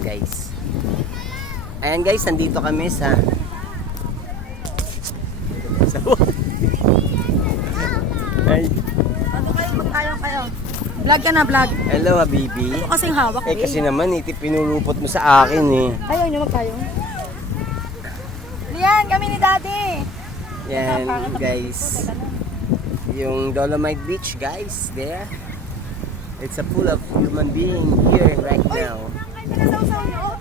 Ayan guys. Ayan guys, nandito kami sa Ay. Ano kayo? Magtayo kayo. Vlog ka na, vlog. Hello habibi. Ito kasing hawak Eh kasi naman pinulupot mo sa akin eh. Ayaw nyo magtayo. Lian, kami ni Daddy. Yan guys. Yung Dolomite Beach guys, there. It's a full of human being here right now. Pinasawsaw nyo.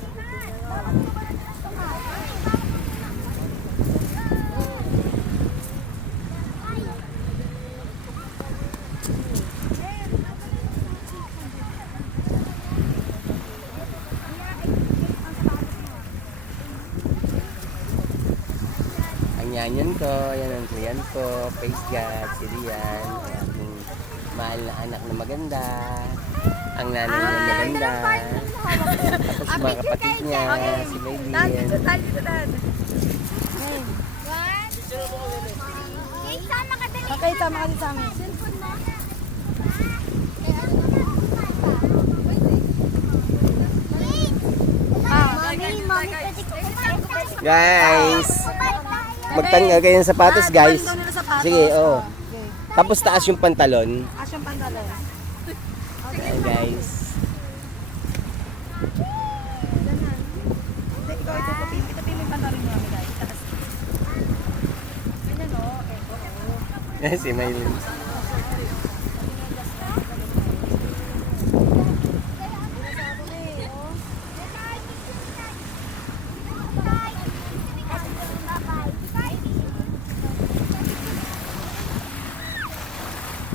Ang yanyan ko, yan ang kliyan ko, face God, si Rian, ang aking mahal na anak na maganda, ang nanay na maganda, tapos mga kapatid niya, si Dad, Maylin. dito, Dad, dito, Dad. Okay, tama ka dito sa amin. Guys, magtanggal kayo ng sapatos guys. Sige, oo. Tapos taas yung pantalon. Asyong pantalon. Ayan guys. Ito, pipili yung pantalon nyo kami, guys. Taas. Ganyan, o. Si Maylin.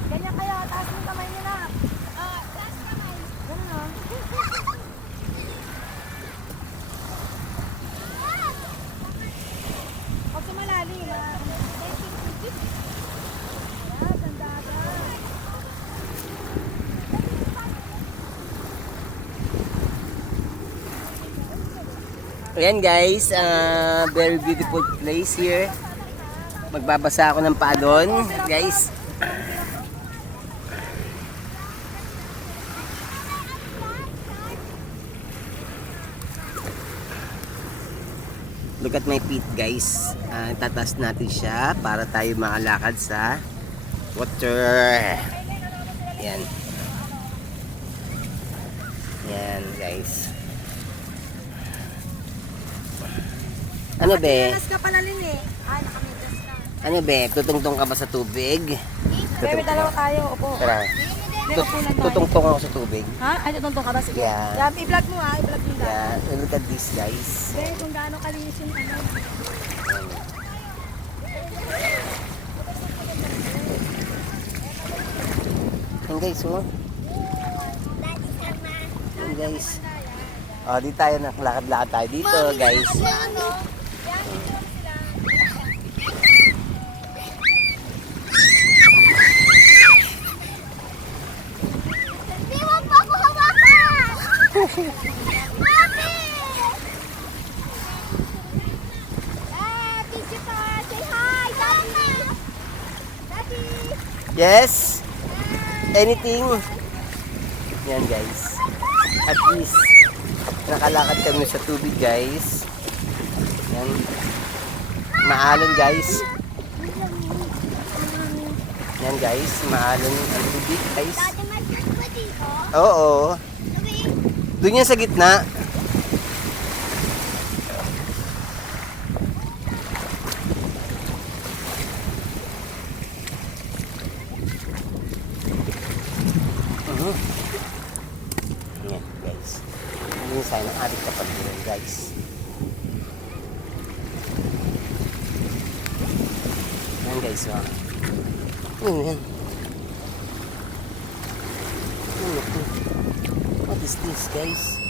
Ganyan kayo, taas mo kamay nyo na. Taas kamay. Ganun, o. Huwag sumalalim, ha. Ayan guys, very beautiful place here. Magbabasa ako ng paa doon, guys. Look at my feet guys. Tatas natin siya para tayo makalakad sa water. Ayan. Ayan guys. Ano be? Nanas ka pala, Lin, eh. Ay, nakamitas na. Ano be? Tutungtong ka ba sa tubig? Bebe, dalawa tayo. Opo. Tara. May upunan tayo. Tutungtong ako sa tubig. Ha? Ay, tutuntong ka ba? Sige. Yeah. Yan, i-vlog mo, ha. I-vlog mo dahil. Yeah, look at this guys. Bebe, kung gaano kalinis yung ano. Ayan guys, oh. Ayan guys. Oh, di tayo nakalakad-lakad tayo dito, guys. Yes? Anything? Yan guys. At least nakalakad kami sa tubig guys. Yan. Maalon guys. Yan guys, maalon ang tubig guys. Oo. Doon yan sa gitna. Yan guys. Hindi sana adik kapag yun guys. Yan guys. Yan. What is this guys?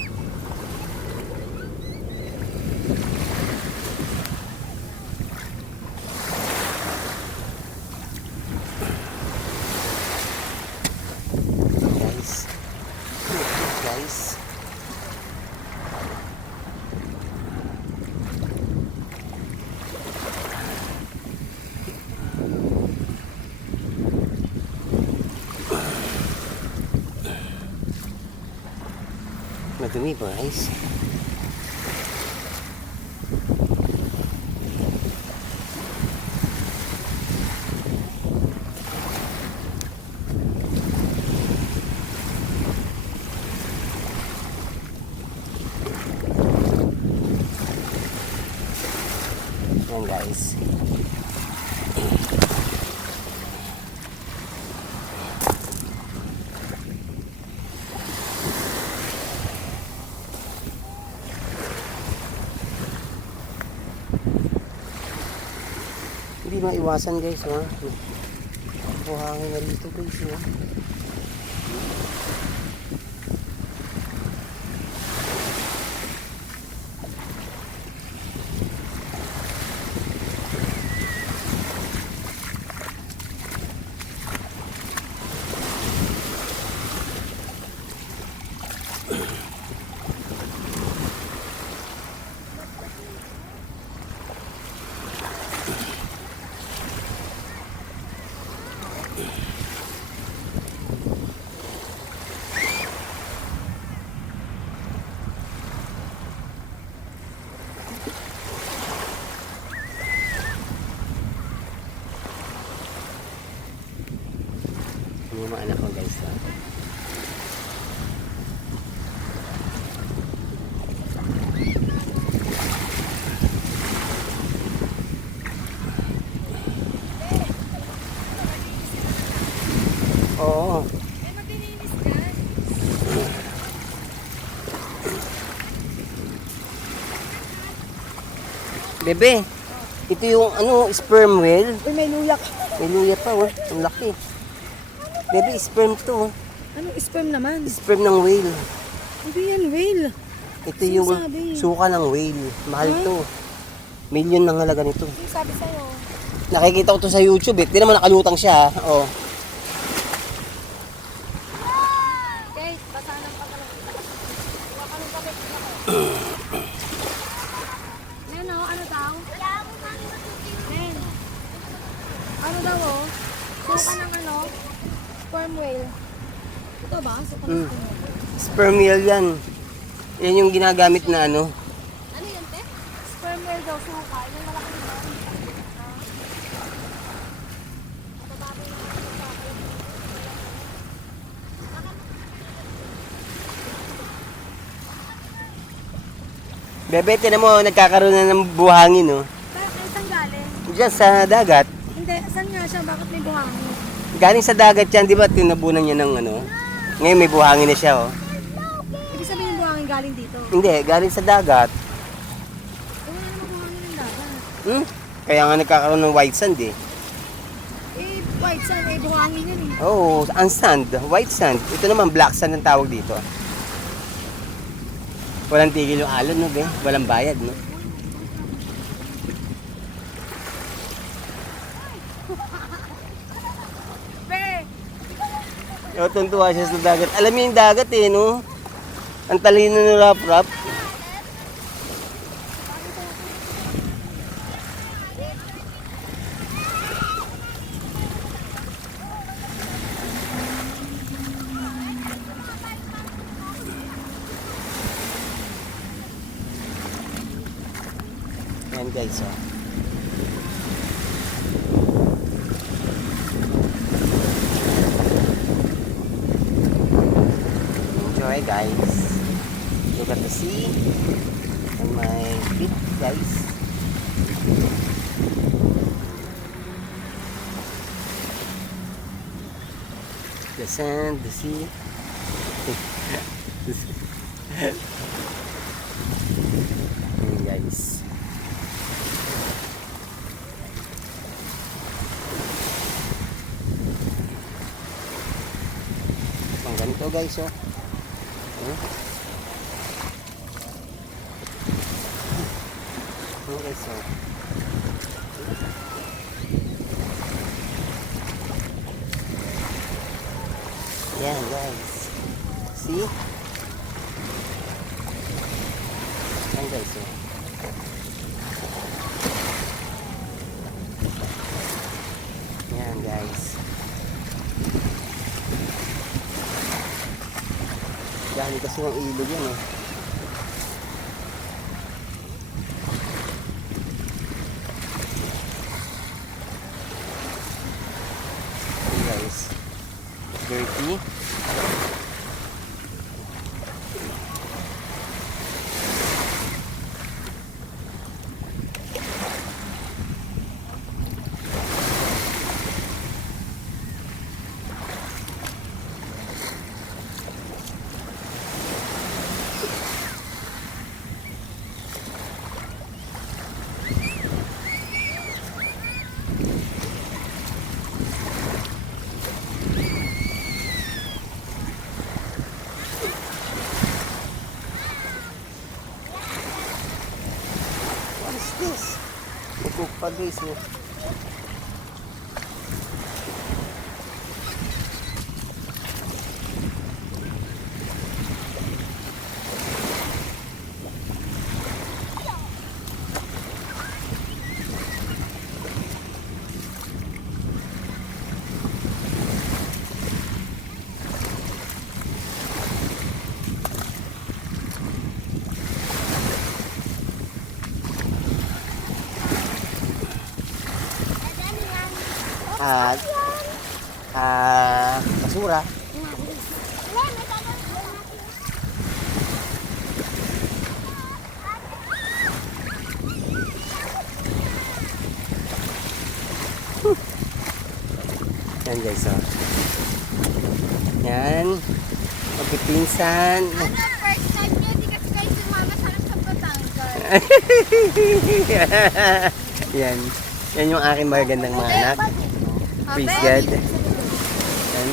Guys. Madumi guys. guys. Hindi maiwasan guys, ha? Buhangin na dito guys, ha? Yung mga anak ko guys, ha? Oo. Eh, maglilinis dyan. Bebe, ito yung ano, sperm whale. Uy, may luyak. May luya pa, oh. Ang laki. Bebe, sperm to, oh. Ano, sperm naman? Sperm ng whale. Hindi yan, whale. Ito yung Sinasabi. suka ng whale. Mahal to. Million ng halaga nito. Yung sabi sa'yo. Nakikita ko to sa YouTube, eh. Tingnan mo, nakalutang siya, ha? Oh. Guys, basa ng pagkalang. Huwag ka nung kapit. Yan o, ano daw? Men. Ano daw o? Suka ng ano? Sperm whale. Ito ba? Suka ng Mm. sperm whale. Sperm whale yan. Yan yung ginagamit na ano. Ano yun, te? Sperm whale daw, suka. Yung malaki na. Bebe, tinan mo, nagkakaroon na ng buhangin, oh. Saan galing? Diyan sa dagat. Hindi, saan nga siya? Bakit may buhangin? Galing sa dagat yan, di ba? Tinabunan niya ng ano. Ngayon may buhangin na siya, oh. Ibig sabihin yung buhangin galing dito. Hindi, galing sa dagat. Wala naman buhangin ng dagat. Kaya nga nagkakaroon ng white sand, eh. Eh, white sand, eh, buhangin yan eh. Oh, ang sand, white sand. Ito naman, black sand ang tawag dito. Walang tigil yung alon, no, be? Walang bayad, no? Be! Oh, tuntua siya sa dagat. Alam niyo yung dagat, eh, no? Ang talino ng rap-rap. Yan guys, oh. Enjoy guys. Look at the sea and my feet guys. The sand, the sea. Ayan guys. Ang ganito guys, oh. Okay, so. Yan guys. See? Yan guys, oh. Yan guys. Dahil kasi ng ilog yan, oh. Guys, dirty. pa guys. Oh. At basura. Yan guys, oh. Yan. Magpipinsan. Ano, first time nyo, di kasi kayo sumama sa Batangas. Yan. Yan yung aking magagandang mga anak. Praise God. Yan.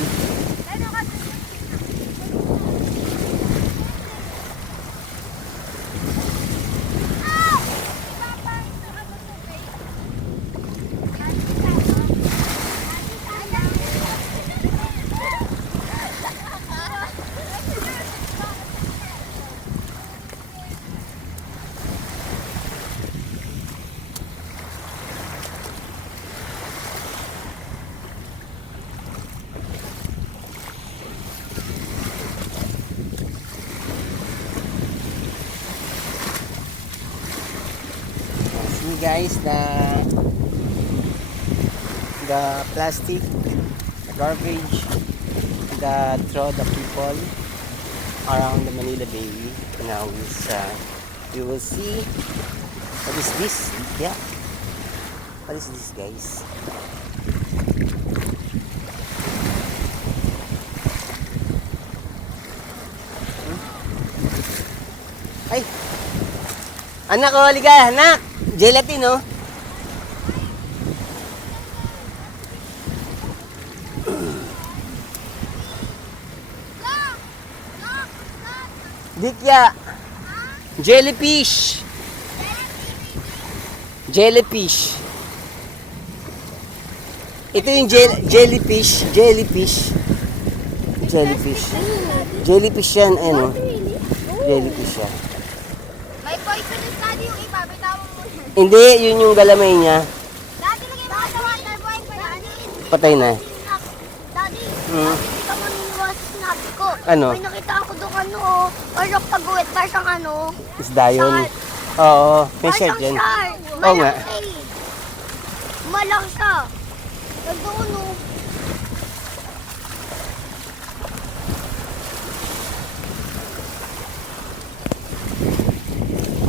See guys, the plastic, the garbage that throw the people around the Manila Bay. Now is you will see what is this? Yeah, what is this guys? Ay, anak, oh, halika, anak. Gelatin, oh. Dikya. Jellyfish. Jellyfish. Ito yung jellyfish. Jellyfish. Jellyfish. Jellyfish yan, ano? Jellyfish yan. May poisonous daddy yung iba, bitawan mo siya. Hindi, yun yung galamay niya. Daddy, lagay mo sa water boy ko yan. Patay na. Daddy, Hmm. hindi ka maniniwas sa sinabi ko. Ano? May nakita ako doon parang pag-uwit, parang ano. Isda yun. Oo, may shirt Parang yan. shark. Oo nga. Malaki. Malaki siya. Nandun, no.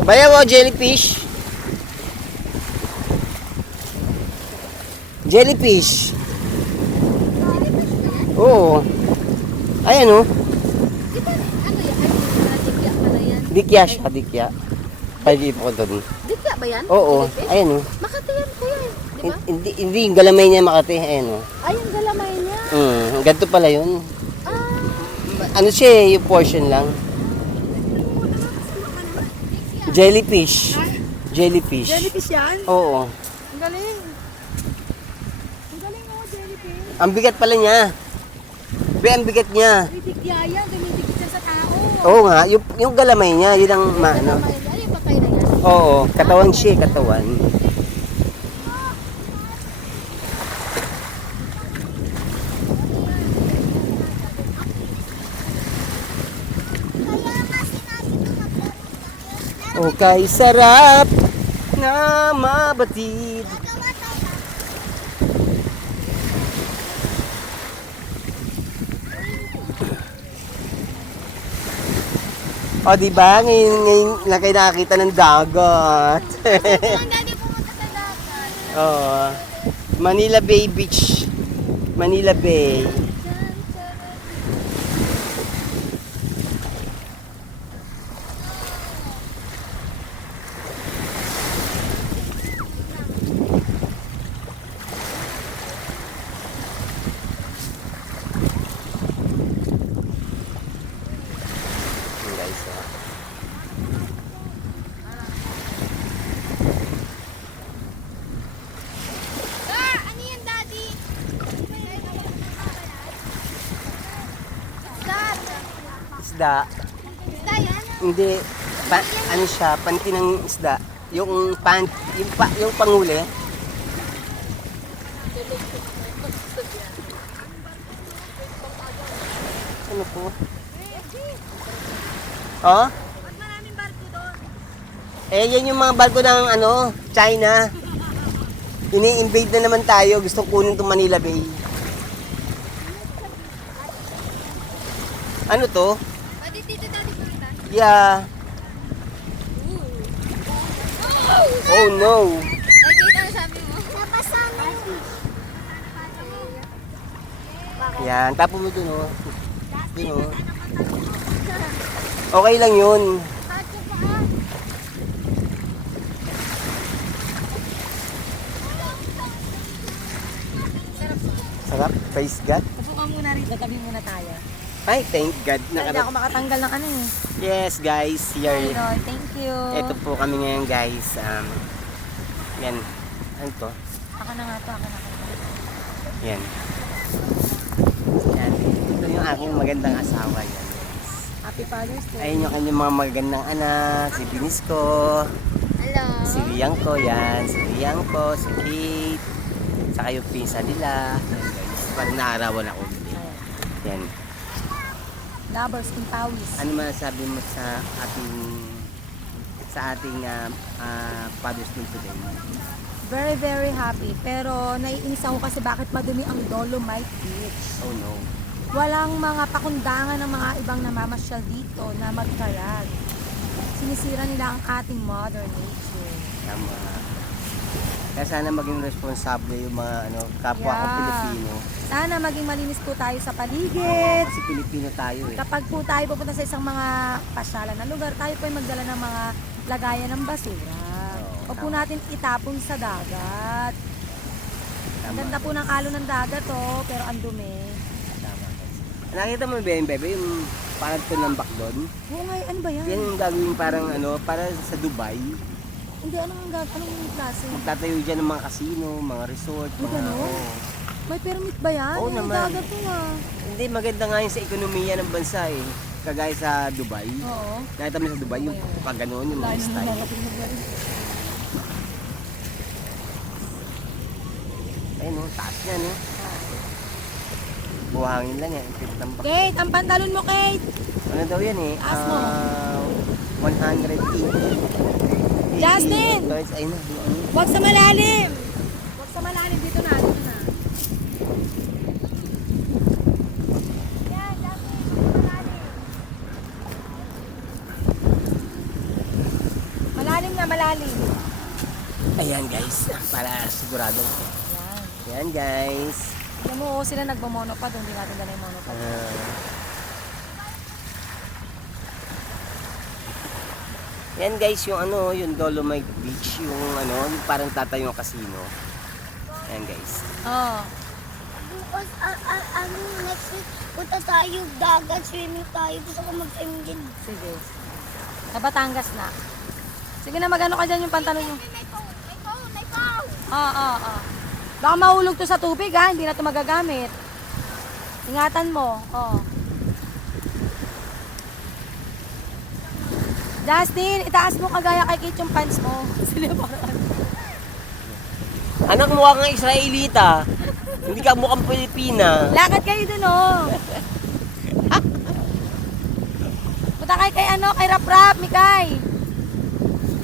Bayaw, jellyfish. Jellyfish. Oo. Ayan, oh. Di ba, ano yan? Dikya pala yan. Dikya siya, dikya. Pwede po ko doon. Dikya ba yan? Oo, ayan, oh. Makati yan, kuya. Di ba? Hindi yung galamay niya Makati. Ayan, oh. Ay, yung galamay niya. Ganito pala yun. Ah. Ano siya, yung portion lang. Jellyfish. Jellyfish. Jellyfish yan? Oo. Ang galing. Ang galing, oh, jellyfish. Ang bigat pala niya. Ang bigat niya. Dikya yan, dumidikit siya sa tao. Oo nga, yung galamay niya, yun ang maano. Galamay niya. Ay, patay na yan. Oo, katawan siya, katawan. Okay, sarap na mabatid. O, diba? Ngayon lang kayo nakakita ng dagat. Ang daddy pumunta sa dagat. Oo. Manila Bay Beach. Manila Bay. Ayan, guys, oh. isda. Isda yan. Hindi, ano siya, panty ng isda. Yung panguli. Ano po? Oh? Ba't maraming barko doon? Eh, yan yung mga barko ng China. Ini-invade na naman tayo. Gusto kunin itong Manila Bay. Ano to? Pwede dito dati pumunta? Yeah. Oh no. Ay, Kate, ano sabi mo? Nabasa na yun. Yan, tapo mo dun oh. Dun oh. Okay lang yun. Sarap, praise God. Upo ka muna rito, tabi muna tayo. Ay, thank God. Hindi ako makatanggal ng ano eh. Yes, guys. Ay, Here. Lord, thank you. Ito po kami ngayon, guys. Yan. Ano to? Ako na nga to, ako na. Yan. Yan. Ito yung aking magandang asawa. Yan. Happy Father's Day. Ayun yung kanyang mga magandang anak. Si Binisco. Hello. Si Liangko. Yan. Si Liangko. Si Kate. Saka yung pinsa nila. Yan, guys. Parang naarawan ako. Yan. Lovers in Pawis. Ano masasabi mo sa ating Father's Day today? Very, very happy. Pero naiinis ako kasi bakit madumi ang Dolomite Beach. Oh no. Walang mga pakundangan ng mga ibang namamasyal dito na magkalat. Sinisira nila ang ating mother nature. Tama. Kaya sana maging responsable yung mga kapwa ko Yeah. Pilipino. Sana maging malinis po tayo sa paligid. Kasi Pilipino tayo eh. Kapag po tayo pupunta sa isang mga pasyalan na lugar, tayo po ay magdala ng mga lagayan ng basura. Oo, Huwag po tama. natin itapon sa dagat. Ang Tama. ganda po ng alon ng dagat pero ang dumi. Tama. Nakita mo ba yung bebe? Yung parang tunambak doon? Oo nga, ano ba yan? Yan yung gagawin parang para sa Dubai. Hindi, anong klase? Magtatayo dyan ng mga casino, mga resort, May mga... ganun? oo. May permit ba yan? Oo Yung naman. dagat po Hindi, maganda nga yun sa ekonomiya ng bansa eh. Kagaya sa Dubai. Oo. Nakita mo sa Dubai, yung pag gano'n, yung mga style. Ayun o, taas niya no. Buhangin lang yan, pitambak. Kate, ang pantalon mo, Kate! Ano daw yan eh? Taas mo. 180. Justin! $80. Ayun na. Huwag sa malalim! Huwag sa malalim, dito na, dito na. Yan, Justin, malalim. Malalim na, malalim. Ayan guys, para sigurado. Yan. Ayan guys. Alam mo, sila nagmamonopod, hindi natin dala yung monopod. Yan guys, yung yung Dolomite Beach, yung yung parang tatayong casino. Ayan guys. Oo. Bukas, next week, punta tayo dagat, swimming tayo. Gusto ko mag-swimming din. Sige. Sa Batangas na. Sige na, magano ka dyan yung pantalon mo. May phone! Oo. Baka mahulog to sa tubig ha, hindi na to magagamit. Ingatan mo. Oo. Justin, itaas mo kagaya kay Kate yung pants mo. Sila parang Anak mukha kang Israelita. Hindi ka mukhang Pilipina. lakad kayo dun oh. Punta kay kay Rap Rap, Mikay.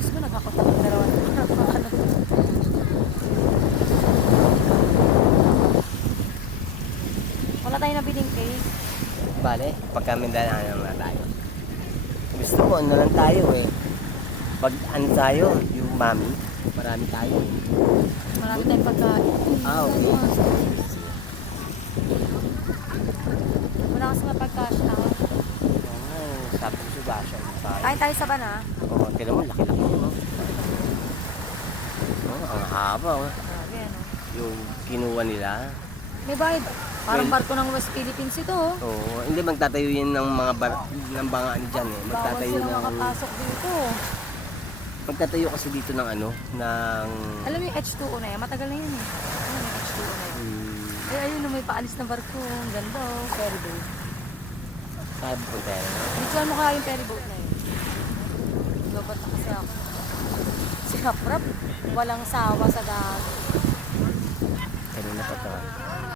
Gusto ko nagkakota ng dalawa. Wala tayo nabiling cake. Bale, pagkamindalanan na tayo. Gusto ko, lang tayo eh. Pag tayo, yung mami, marami tayo. Marami tayong pagkain. Okay. Wala kasi mapagkasya. Sabi ko sa Basha, tayo. Kain tayo sa bana. Oo, tila mo, laki-laki. No? Ang haba. Oh. Grabe ano. Yung kinuha nila. May bayad. Parang barko ng West Philippines ito oh. Oo, hindi magtatayo yun ng mga ng mga dyan eh. Bawal Magtatayo sila ng makapasok dito. magtatayo kasi dito ng ng Alam mo yung H2O na yan, matagal na yun eh. Ano yung H2O na yan? Eh ayun, may paalis na barko. Ang ganda oh, ferry boat. Saan punta yan? Dito mo kaya yung ferryboat na yun. Lobat na kasi ako. Si Kaprap, walang sawa sa dagat.